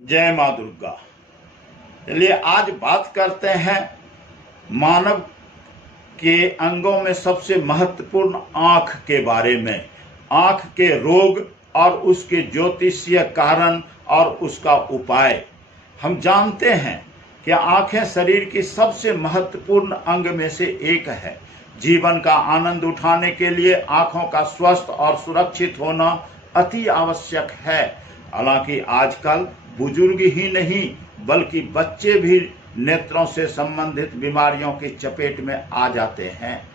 जय माँ दुर्गा। चलिए आज बात करते हैं मानव के अंगों में सबसे महत्वपूर्ण आंख के बारे में। आंख के रोग और उसके ज्योतिषीय कारण और उसका उपाय। हम जानते हैं कि आंखें शरीर की सबसे महत्वपूर्ण अंग में से एक है। जीवन का आनंद उठाने के लिए आंखों का स्वस्थ और सुरक्षित होना अति आवश्यक है। हालांकि आजकल बुजुर्ग ही नहीं बल्कि बच्चे भी नेत्रों से संबंधित बीमारियों की चपेट में आ जाते हैं।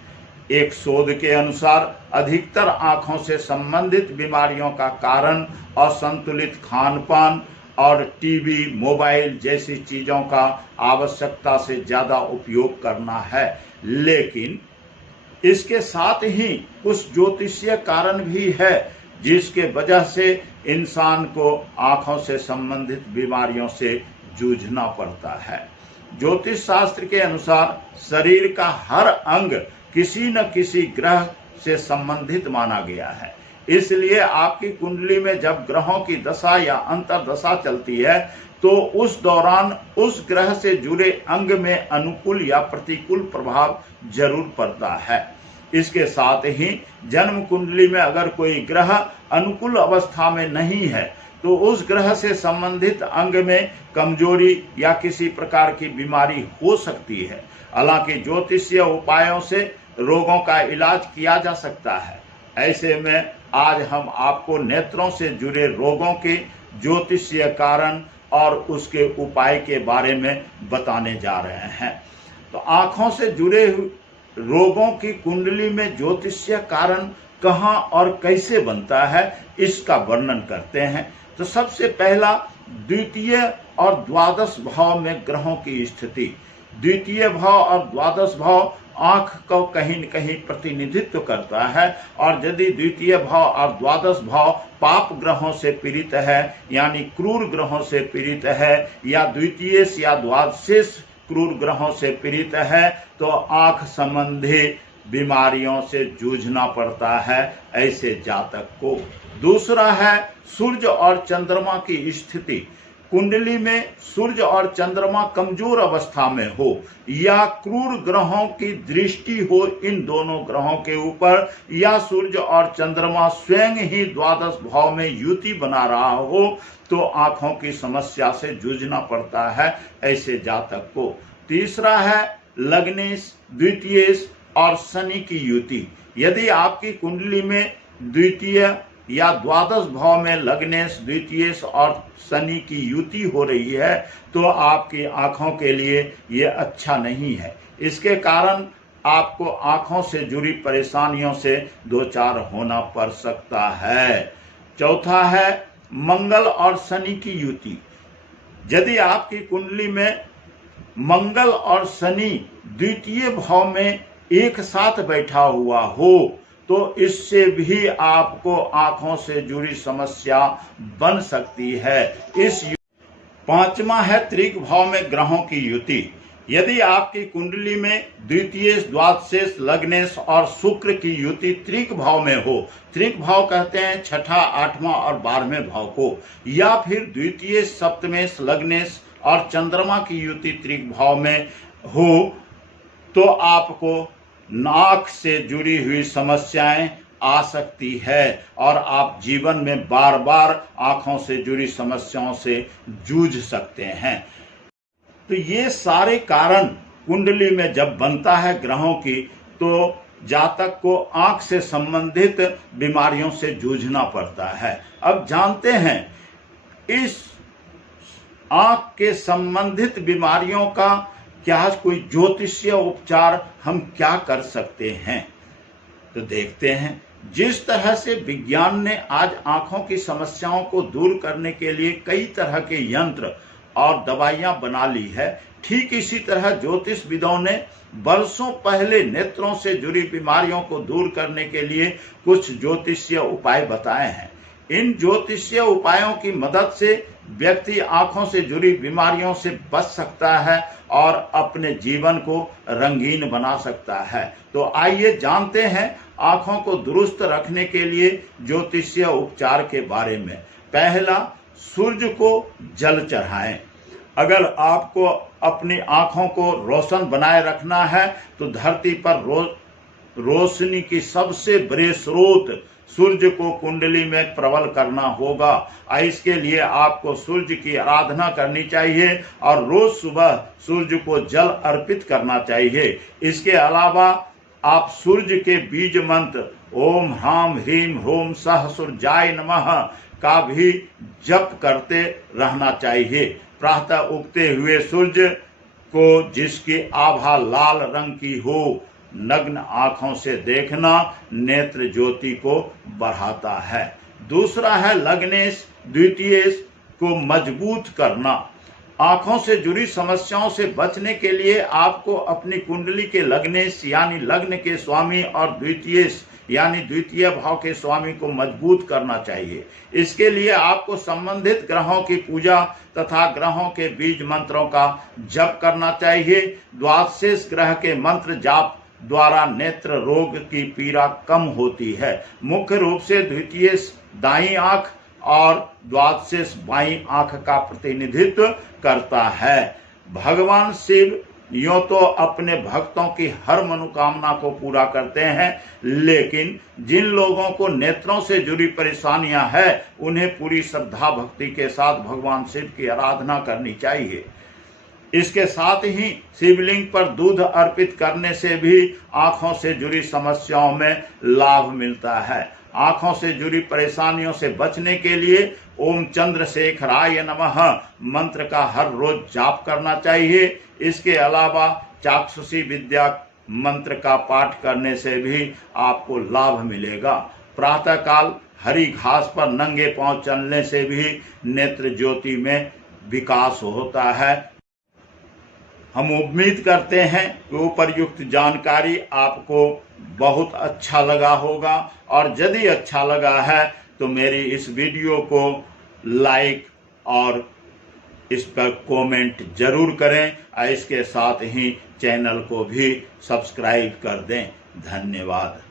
एक शोध के अनुसार अधिकतर आंखों से संबंधित बीमारियों का कारण असंतुलित खान-पान और टीवी, मोबाइल जैसी चीजों का आवश्यकता से ज्यादा उपयोग करना है। लेकिन इसके साथ ही कुछ ज्योतिषीय कारण भी है जिसके वजह से इंसान को आंखों से संबंधित बीमारियों से जूझना पड़ता है। ज्योतिष शास्त्र के अनुसार शरीर का हर अंग किसी न किसी ग्रह से संबंधित माना गया है। इसलिए आपकी कुंडली में जब ग्रहों की दशा या अंतर्दशा चलती है तो उस दौरान उस ग्रह से जुड़े अंग में अनुकूल या प्रतिकूल प्रभाव जरूर पड़ता है। इसके साथ ही जन्म कुंडली में अगर कोई ग्रह अनुकूल अवस्था में नहीं है तो उस ग्रह से संबंधित अंग में कमजोरी या किसी प्रकार की बीमारी हो सकती है। हालांकि ज्योतिषीय उपायों से रोगों का इलाज किया जा सकता है। ऐसे में आज हम आपको नेत्रों से जुड़े रोगों के ज्योतिषीय कारण और उसके उपाय के बारे में बताने जा रहे हैं। तो आंखों से जुड़े रोगों की कुंडली में ज्योतिषीय कारण कहां और कैसे बनता है इसका वर्णन करते हैं। तो सबसे पहला द्वितीय और द्वादश भाव में ग्रहों की स्थिति। द्वितीय भाव और द्वादश भाव आंख को कहीं न कहीं प्रतिनिधित्व करता है और यदि द्वितीय भाव और द्वादश भाव पाप ग्रहों से पीड़ित है यानी क्रूर ग्रहों से पीड़ित है या द्वितीय या द्वादशेष क्रूर ग्रहों से पीड़ित है तो आंख संबंधी बीमारियों से जूझना पड़ता है ऐसे जातक को। दूसरा है सूर्य और चंद्रमा की स्थिति। कुंडली में सूर्य और चंद्रमा कमजोर अवस्था में हो या क्रूर ग्रहों की दृष्टि हो इन दोनों ग्रहों के ऊपर या सूर्य और चंद्रमा स्वयं ही द्वादश भाव में युति बना रहा हो तो आंखों की समस्या से जूझना पड़ता है ऐसे जातक को। तीसरा है लग्नेश, द्वितीयेश और शनि की युति। यदि आपकी कुंडली में द्वितीय या द्वादश भाव में लग्नेश, द्वितीयेश और शनि की युति हो रही है तो आपकी आंखों के लिए ये अच्छा नहीं है। इसके कारण आपको आंखों से जुड़ी परेशानियों से दो चार होना पड़ सकता है। चौथा है मंगल और शनि की युति। यदि आपकी कुंडली में मंगल और शनि द्वितीय भाव में एक साथ बैठा हुआ हो तो इससे भी आपको आंखों से जुड़ी समस्या बन सकती है। पांचवा है त्रिक भाव में ग्रहों की युति। यदि आपकी कुंडली में द्वितीय, द्वादशेष, लग्नेश और शुक्र की युति त्रिक भाव में हो, त्रिक भाव कहते हैं छठा, आठवां और 12वें भाव को, या फिर द्वितीय, सप्तमेश, लग्नेश और चंद्रमा की युति त्रिक भाव में हो तो आपको नाक से जुड़ी हुई समस्याएं आ सकती है और आप जीवन में बार बार आंखों से जुड़ी समस्याओं से जूझ सकते हैं। तो ये सारे कारण कुंडली में जब बनता है ग्रहों की तो जातक को आंख से संबंधित बीमारियों से जूझना पड़ता है। अब जानते हैं इस आंख के संबंधित बीमारियों का क्या कोई ज्योतिषीय उपचार हम क्या कर सकते हैं। तो देखते हैं जिस तरह से विज्ञान ने आज आंखों की समस्याओं को दूर करने के लिए कई तरह के यंत्र और दवाइयां बना ली है, ठीक इसी तरह ज्योतिषविदों ने वर्षों पहले नेत्रों से जुड़ी बीमारियों को दूर करने के लिए कुछ ज्योतिषीय उपाय बताए हैं। इन ज्योतिषीय उपायों की मदद से व्यक्ति आंखों से जुड़ी बीमारियों से बच सकता है और अपने जीवन को रंगीन बना सकता है। तो आइए जानते हैं आंखों को दुरुस्त रखने के लिए ज्योतिषीय उपचार के बारे में। पहला, सूर्य को जल चढ़ाएं। अगर आपको अपनी आंखों को रोशन बनाए रखना है तो धरती पर रोशनी की सबसे बड़े स्रोत सूर्य को कुंडली में प्रबल करना होगा। इसके लिए आपको सूर्य की आराधना करनी चाहिए और रोज सुबह सूर्य को जल अर्पित करना चाहिए। इसके अलावा आप सूर्य के बीज मंत्र ओम ह्राम ह्रीम ह्रोम सह सूर्याय नमः का भी जप करते रहना चाहिए। प्रातः उगते हुए सूर्य को जिसकी आभा लाल रंग की हो, नग्न आंखों से देखना नेत्र ज्योति को बढ़ाता है। दूसरा है लग्नेश द्वितीयेश को मजबूत करना। आंखों से जुड़ी समस्याओं से बचने के लिए आपको अपनी कुंडली के लग्नेश यानी लग्न के स्वामी और द्वितीयेश यानी द्वितीय भाव के स्वामी को मजबूत करना चाहिए। इसके लिए आपको संबंधित ग्रहों की पूजा तथा ग्रहों के बीज मंत्रों का जप करना चाहिए। द्वादशेष ग्रह के मंत्र जाप द्वारा नेत्र रोग की पीड़ा कम होती है। मुख्य रूप से द्वितीयेश दाईं आंख और द्वादशेष बाईं आंख का प्रतिनिधित्व करता है। भगवान शिव यूं तो अपने भक्तों की हर मनोकामना को पूरा करते हैं, लेकिन जिन लोगों को नेत्रों से जुड़ी परेशानियां हैं उन्हें पूरी श्रद्धा भक्ति के साथ भगवान शिव की आराधना करनी चाहिए। इसके साथ ही शिवलिंग पर दूध अर्पित करने से भी आंखों से जुड़ी समस्याओं में लाभ मिलता है। आंखों से जुड़ी परेशानियों से बचने के लिए ओम चंद्रशेखराय नमः मंत्र का हर रोज जाप करना चाहिए। इसके अलावा चाक्षुषी विद्या मंत्र का पाठ करने से भी आपको लाभ मिलेगा। प्रातःकाल हरी घास पर नंगे पांव चलने से भी नेत्र ज्योति में विकास होता है। हम उम्मीद करते हैं कि उपर्युक्त जानकारी आपको बहुत अच्छा लगा होगा, और यदि अच्छा लगा है तो मेरी इस वीडियो को लाइक और इस पर कमेंट जरूर करें। इसके साथ ही चैनल को भी सब्सक्राइब कर दें। धन्यवाद।